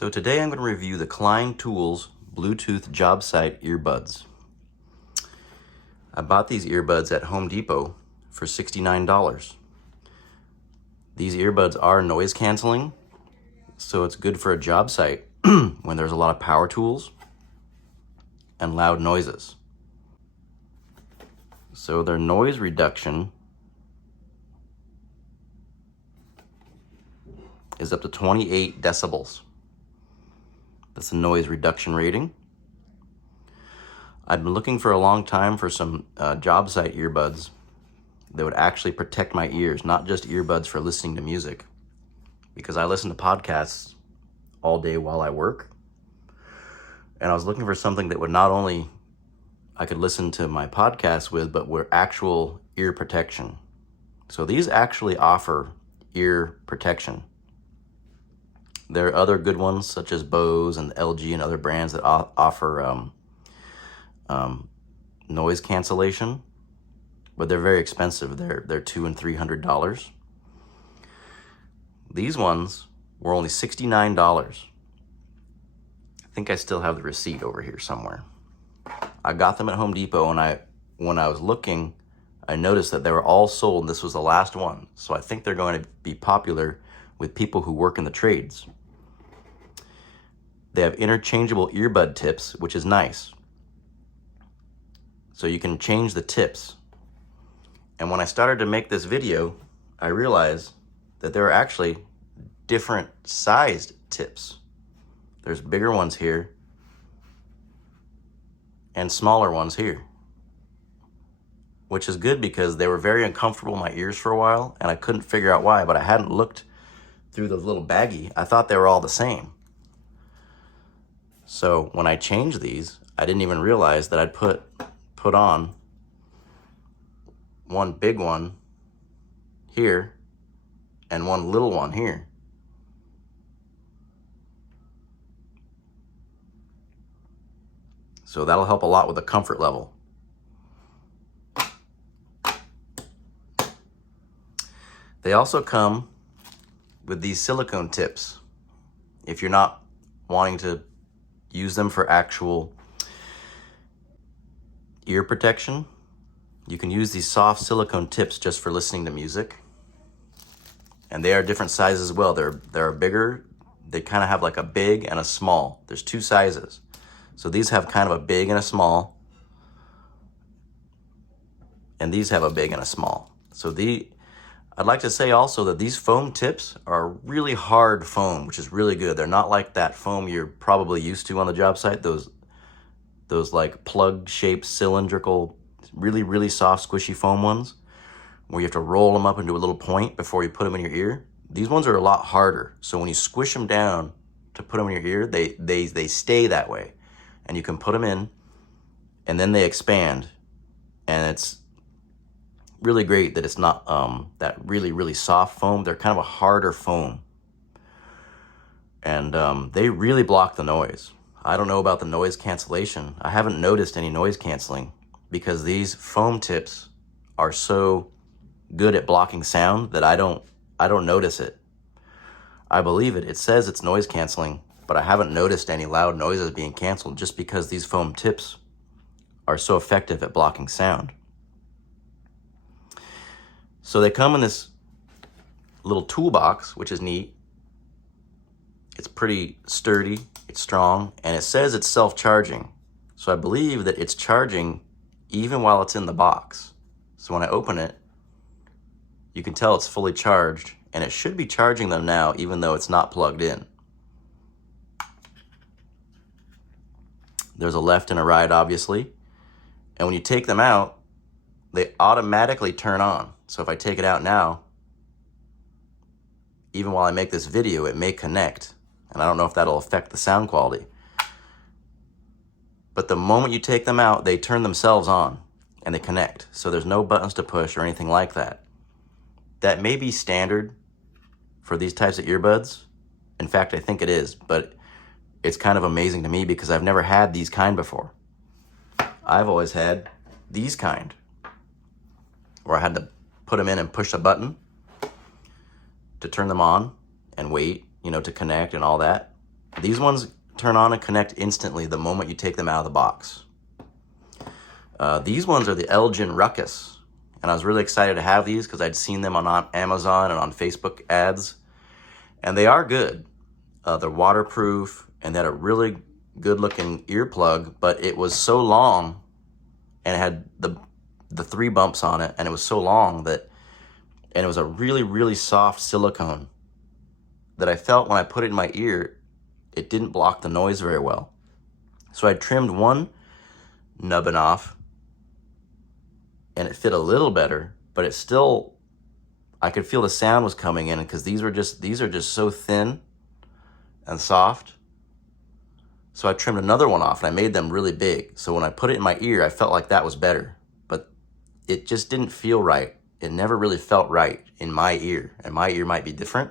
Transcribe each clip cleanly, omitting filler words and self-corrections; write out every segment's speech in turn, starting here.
So today I'm going to review the Klein Tools Bluetooth Jobsite earbuds. I bought these earbuds at Home Depot for $69. These earbuds are noise canceling, so it's good for a job site when there's a lot of power tools and loud noises. So their noise reduction is up to 28 decibels. That's a noise reduction rating. I've been looking for a long time for some job site earbuds that would actually protect my ears, not just earbuds for listening to music, because I listen to podcasts all day while I work. And I was looking for something that would not only I could listen to my podcasts with, but were actual ear protection. So these actually offer ear protection. There are other good ones such as Bose and LG and other brands that offer noise cancellation, but they're very expensive. They're $200 and $300. These ones were only $69. I think I still have the receipt over here somewhere. I got them at Home Depot, and when I was looking, I noticed that they were all sold. This was the last one, so I think they're going to be popular with people who work in the trades. They have interchangeable earbud tips, which is nice. So you can change the tips. And when I started to make this video, I realized that there are actually different sized tips. There's bigger ones here and smaller ones here, which is good because they were very uncomfortable in my ears for a while, and I couldn't figure out why, but I hadn't looked through the little baggie. I thought they were all the same. So when I changed these, I didn't even realize that I'd put on one big one here and one little one here. So that'll help a lot with the comfort level. They also come with these silicone tips. If you're not wanting to use them for actual ear protection, you can use these soft silicone tips just for listening to music. And they are different sizes as well. They're bigger. They kind of have like a big and a small. There's two sizes. So these have kind of a big and a small. And these have a big and a small. So I'd like to say also that these foam tips are really hard foam, which is really good. They're not like that foam you're probably used to on the job site, those like plug-shaped, cylindrical, really, really soft, squishy foam ones, where you have to roll them up into a little point before you put them in your ear. These ones are a lot harder. So when you squish them down to put them in your ear, they stay that way. And you can put them in, and then they expand. And it's really great that it's not that really, really soft foam. They're kind of a harder foam. And they really block the noise. I don't know about the noise cancellation. I haven't noticed any noise canceling because these foam tips are so good at blocking sound that I don't notice it. I believe it. It says it's noise canceling, but I haven't noticed any loud noises being canceled just because these foam tips are so effective at blocking sound. So they come in this little toolbox, which is neat. It's pretty sturdy, it's strong, and it says it's self-charging. So I believe that it's charging even while it's in the box. So when I open it, you can tell it's fully charged, and it should be charging them now even though it's not plugged in. There's a left and a right, obviously. And when you take them out, they automatically turn on. So if I take it out now, even while I make this video, it may connect. And I don't know if that'll affect the sound quality. But the moment you take them out, they turn themselves on and they connect. So there's no buttons to push or anything like that. That may be standard for these types of earbuds. In fact, I think it is, but it's kind of amazing to me because I've never had these kind before. I've always had these kind, where I had to put them in and push a button to turn them on and wait, to connect and all that. These ones turn on and connect instantly the moment you take them out of the box. These ones are the Elgin Ruckus, and I was really excited to have these because I'd seen them on Amazon and on Facebook ads, and they are good. They're waterproof, and they had a really good-looking earplug, but it was so long, and it had the 3 bumps on it, and it was so long and it was a really, really soft silicone that I felt when I put it in my ear, it didn't block the noise very well. So I trimmed one nubbin off, and it fit a little better, but it still, I could feel the sound was coming in because these are just so thin and soft. So I trimmed another one off and I made them really big. So when I put it in my ear, I felt like that was better, but it just didn't feel right. It never really felt right in my ear, and my ear might be different.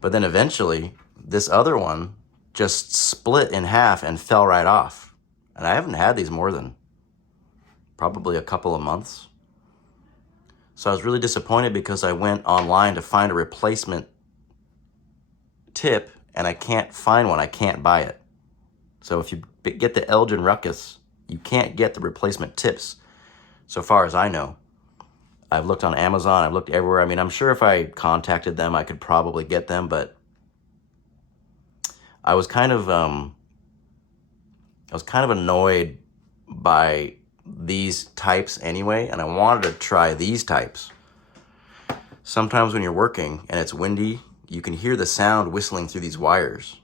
But then eventually this other one just split in half and fell right off. And I haven't had these more than probably a couple of months. So I was really disappointed because I went online to find a replacement tip and I can't find one. I can't buy it. So if you get the Elgin Ruckus, you can't get the replacement tips, so far as I know. I've looked on Amazon, I've looked everywhere. I mean, I'm sure if I contacted them, I could probably get them, but I was kind of annoyed by these types anyway, and I wanted to try these types. Sometimes when you're working and it's windy, you can hear the sound whistling through these wires.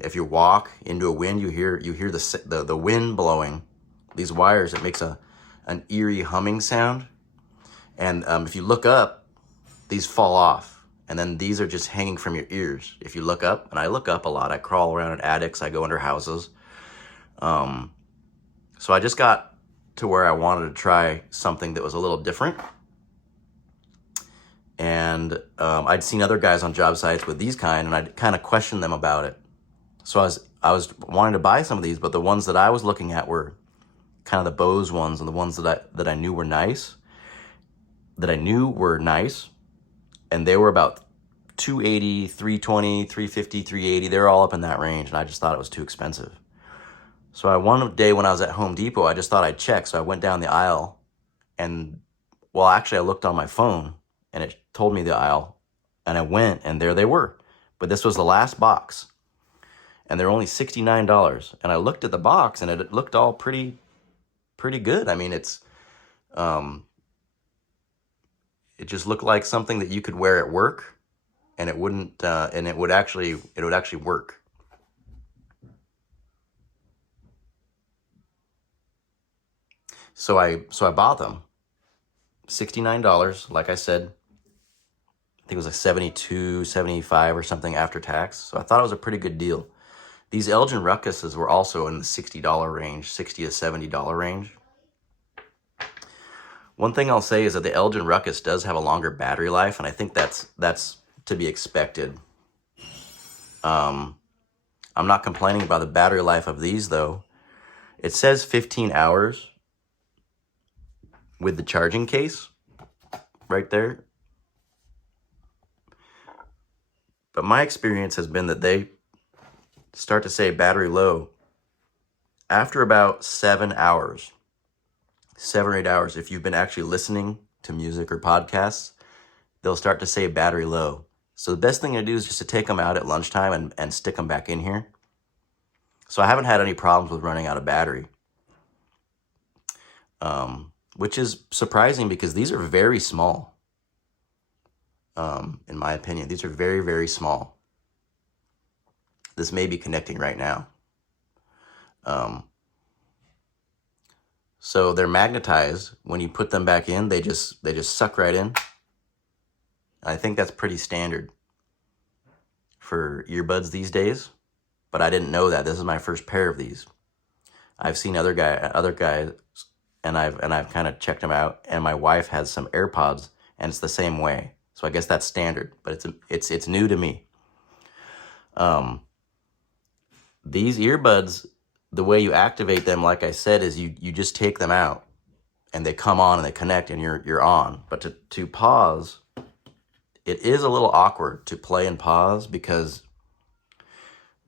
If you walk into a wind, you hear the wind blowing these wires. It makes an eerie humming sound. And if you look up, these fall off. And then these are just hanging from your ears. If you look up, and I look up a lot, I crawl around in attics, I go under houses. So I just got to where I wanted to try something that was a little different. And I'd seen other guys on job sites with these kind, and I'd kind of questioned them about it. So I was wanting to buy some of these, but the ones that I was looking at were kind of the Bose ones, and the ones that I knew were nice. And they were about $280, $320, $350, $380. They're all up in that range, and I just thought it was too expensive. So one day when I was at Home Depot, I just thought I'd check. So I went down the aisle, and well, actually I looked on my phone, and it told me the aisle, and I went, and there they were. But this was the last box, and they're only $69. And I looked at the box, and it looked all pretty good. I mean, it just looked like something that you could wear at work, and it would actually work. So I bought them. $69, like I said. I think it was like $72, $75 or something after tax. So I thought it was a pretty good deal. These Elgin Ruckuses were also in the $60 range, $60 to $70 range. One thing I'll say is that the Elgin Ruckus does have a longer battery life, and I think that's to be expected. I'm not complaining about the battery life of these, though. It says 15 hours with the charging case right there. But my experience has been that they start to say battery low after about 7 hours. 7 or 8 hours. If you've been actually listening to music or podcasts, they'll start to say battery low. So the best thing to do is just to take them out at lunchtime and stick them back in here. So I haven't had any problems with running out of battery, which is surprising because these are very small. In my opinion, these are very, very small. This may be connecting right now. So they're magnetized. When you put them back in, they just suck right in. I think that's pretty standard for earbuds these days, but I didn't know that. This is my first pair of these. I've seen other guys, and I've kind of checked them out. And my wife has some AirPods, and it's the same way. So I guess that's standard, but it's new to me. These earbuds, the way you activate them, like I said, is you just take them out, and they come on and they connect, and you're on. But to pause, it is a little awkward to play and pause because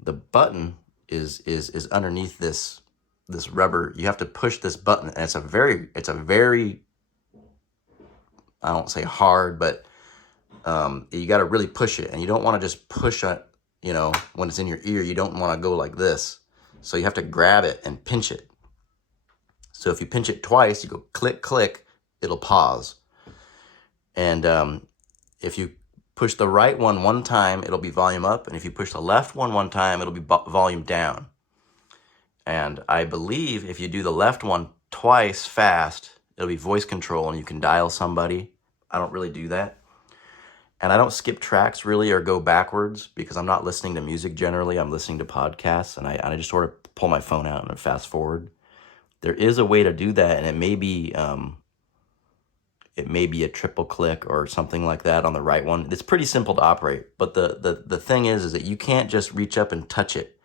the button is underneath this rubber. You have to push this button, and it's a very, I don't say hard, but you got to really push it, and you don't want to just push it, you know, when it's in your ear. You don't want to go like this. So you have to grab it and pinch it. So if you pinch it twice, you go click, click, it'll pause. And if you push the right one time, it'll be volume up. And if you push the left one time, it'll be volume down. And I believe if you do the left one twice fast, it'll be voice control and you can dial somebody. I don't really do that. And I don't skip tracks really or go backwards because I'm not listening to music generally. I'm listening to podcasts, and I just sort of pull my phone out and fast forward. There is a way to do that, and it may be a triple click or something like that on the right one. It's pretty simple to operate, but the thing is that you can't just reach up and touch it.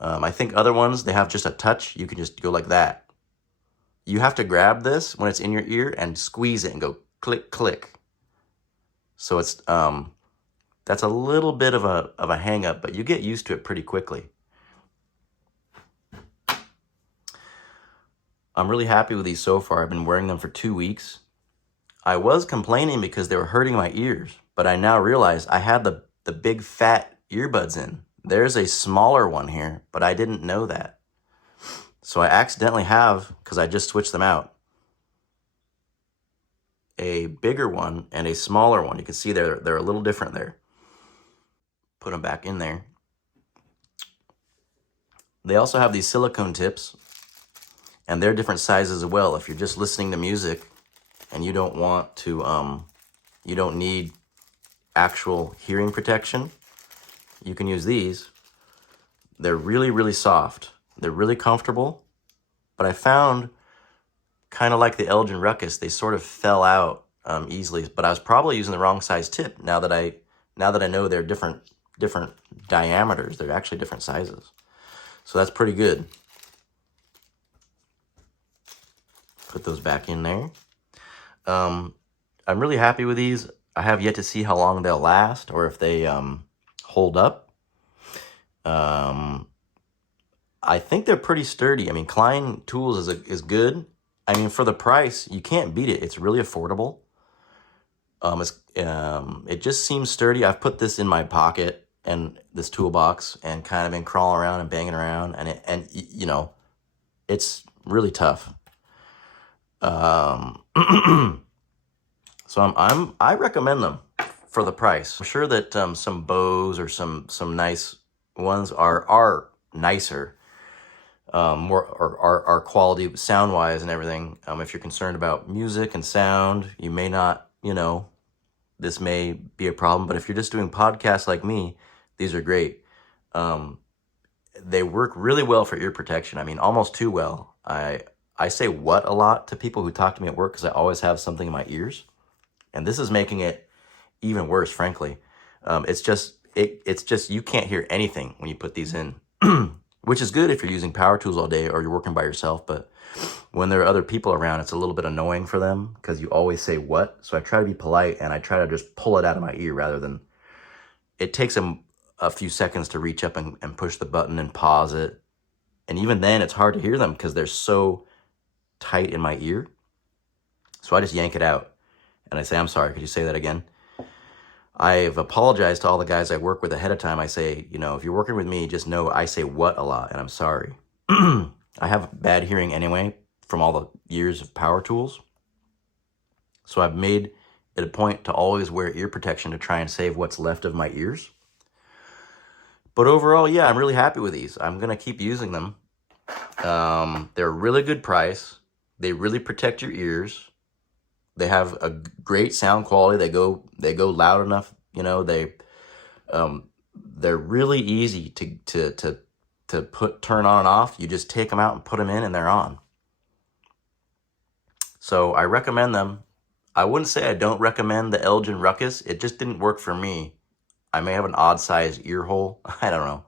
I think other ones, they have just a touch. You can just go like that. You have to grab this when it's in your ear and squeeze it and go click, click. So it's that's a little bit of a hang up, but you get used to it pretty quickly. I'm really happy with these so far. I've been wearing them for 2 weeks. I was complaining because they were hurting my ears, but I now realize I had the big fat earbuds in. There's a smaller one here, but I didn't know that. So I accidentally have, because I just switched them out, a bigger one and a smaller one. You can see they're a little different there. Put them back in there. They also have these silicone tips, and they're different sizes as well. If you're just listening to music and you don't want to, you don't need actual hearing protection, you can use these. They're really, really soft. They're really comfortable, but I found, kind of like the Elgin Ruckus, they sort of fell out easily, but I was probably using the wrong size tip. Now that I know they're different diameters, they're actually different sizes. So that's pretty good. Put those back in there. I'm really happy with these. I have yet to see how long they'll last or if they hold up. I think they're pretty sturdy. I mean, Klein tools is good. I mean, for the price, you can't beat it. It's really affordable. It just seems sturdy. I've put this in my pocket and this toolbox and kind of been crawling around and banging around, and you know, it's really tough. So I recommend them for the price. I'm sure that some Bose or some nice ones are nicer, more or are quality sound wise and everything. If you're concerned about music and sound, you may not, you know, this may be a problem. But if you're just doing podcasts like me, these are great. They work really well for ear protection. I mean, almost too well. I say what a lot to people who talk to me at work because I always have something in my ears. And this is making it even worse, frankly. It's just you can't hear anything when you put these in, which is good if you're using power tools all day or you're working by yourself. But when there are other people around, it's a little bit annoying for them because you always say what. So I try to be polite and I try to just pull it out of my ear rather than, it takes them a few seconds to reach up and push the button and pause it. And even then it's hard to hear them because they're so tight in my ear. So I just yank it out and I say, I'm sorry, could you say that again? I've apologized to all the guys I work with ahead of time. I say, you know, if you're working with me, just know I say what a lot and I'm sorry. I have bad hearing anyway from all the years of power tools. So I've made it a point to always wear ear protection to try and save what's left of my ears. But overall, yeah, I'm really happy with these. I'm going to keep using them. They're a really good price. They really protect your ears. They have a great sound quality. They go loud enough. You know, they're really easy to turn on and off. You just take them out and put them in and they're on. So I recommend them. I wouldn't say I don't recommend the Elgin Ruckus. It just didn't work for me. I may have an odd sized ear hole. I don't know.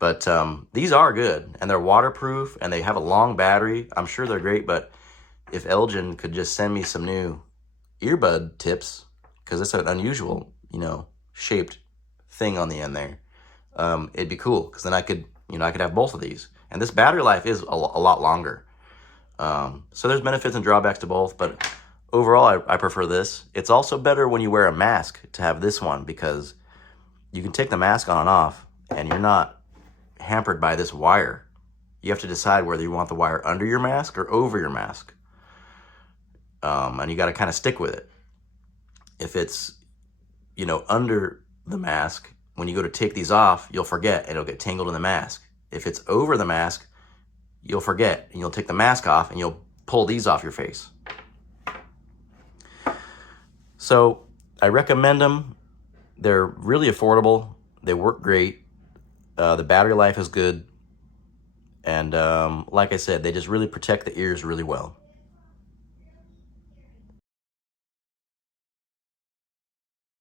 But these are good and they're waterproof and they have a long battery. I'm sure they're great, but if Elgin could just send me some new earbud tips, because it's an unusual, you know, shaped thing on the end there, it'd be cool because then I could, I could have both of these. And this battery life is a lot longer. So there's benefits and drawbacks to both, but overall, I prefer this. It's also better when you wear a mask to have this one because you can take the mask on and off, and you're not hampered by this wire. You have to decide whether you want the wire under your mask or over your mask. And you got to kind of stick with it. If it's, under the mask, when you go to take these off, you'll forget and it'll get tangled in the mask. If it's over the mask, you'll forget and you'll take the mask off and you'll pull these off your face. So I recommend them. They're really affordable. They work great. The battery life is good. And like I said, they just really protect the ears really well.